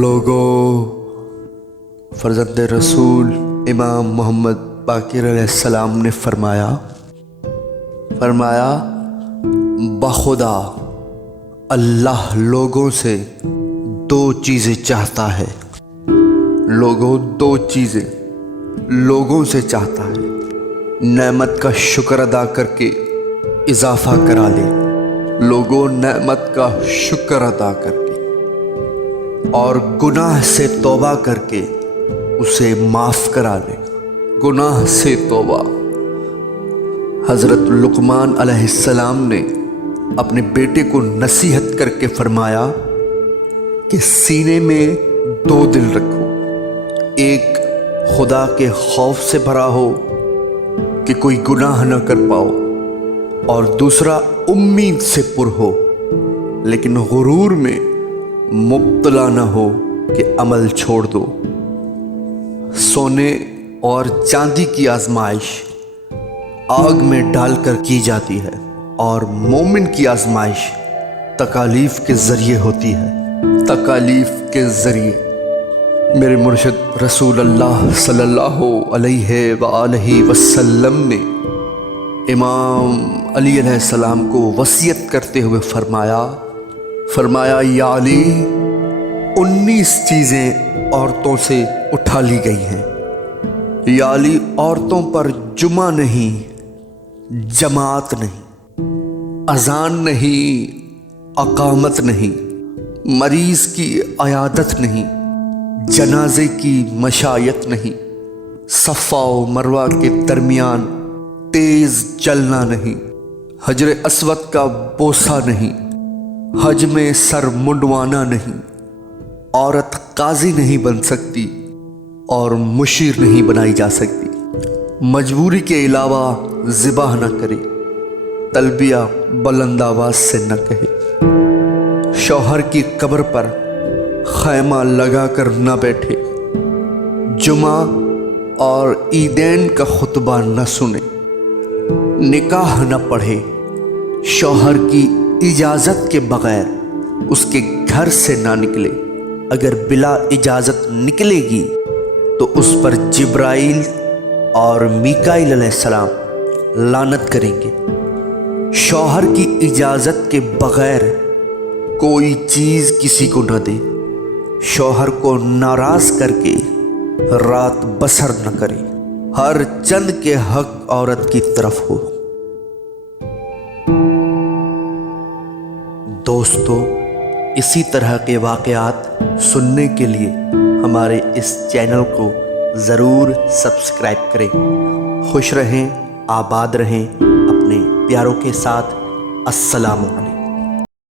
लोगों, फर्जंद रसूल इमाम मोहम्मद बाक़िर अलैहिस्सलाम ने फरमाया बखुदा अल्लाह लोगों से दो चीज़ें चाहता है। लोगों, दो चीज़ें लोगों से चाहता है। नेमत का शुक्र अदा करके इजाफा करा ले। लोगों, नेमत का शुक्र अदा करके और गुनाह से तौबा करके उसे माफ़ करा ले। गुनाह से तौबा। हज़रत लुक़मान अलैहिस्सलाम ने अपने बेटे को नसीहत करके फरमाया कि सीने में दो दिल रखो, एक खुदा के खौफ से भरा हो कि कोई गुनाह न कर पाओ, और दूसरा उम्मीद से पुर हो लेकिन गुरूर में मुब्तला न हो कि अमल छोड़ दो। सोने और चांदी की आजमाइश आग में डालकर की जाती है और मोमिन की आजमाइश तकालीफ के ज़रिए होती है। तकालीफ के ज़रिए मेरे मुर्शिद रसूल अल्लाह सल्लल्लाहु अलैहि वसल्लम ने इमाम अली अलैहिस्सलाम को वसीयत करते हुए फरमाया या अली, 19 चीज़ें औरतों से उठा ली गई हैं। या अली, औरतों पर जुमा नहीं, जमात नहीं, अजान नहीं, अकामत नहीं, मरीज़ की अयादत नहीं, जनाजे की मशायत नहीं, सफ़ा व मरवा के दरमियान तेज़ चलना नहीं, हजर अस्वद का बोसा नहीं, हज में सर मुंडवाना नहीं, औरत काजी नहीं बन सकती और मुशीर नहीं बनाई जा सकती, मजबूरी के अलावा ज़िबाह न करे, तलबिया बुलंद आवाज़ से न कहे, शौहर की कब्र पर खैमा लगा कर न बैठे, जुमा और ईदैन का खुतबा न सुने, निकाह न पढ़े, शौहर की इजाज़त के बग़ैर उसके घर से ना निकले, अगर बिला इजाज़त निकलेगी तो उस पर जिब्राइल और मीकाईल अलैहिस्सलाम लानत करेंगे। शौहर की इजाज़त के बग़ैर कोई चीज़ किसी को न दे, शौहर को नाराज़ करके रात बसर न करे, हर चंद के हक औरत की तरफ हो। दोस्तों, इसी तरह के वाक़यात सुनने के लिए हमारे इस चैनल को ज़रूर सब्सक्राइब करें। खुश रहें, आबाद रहें अपने प्यारों के साथ। अस्सलामु अलैकुम।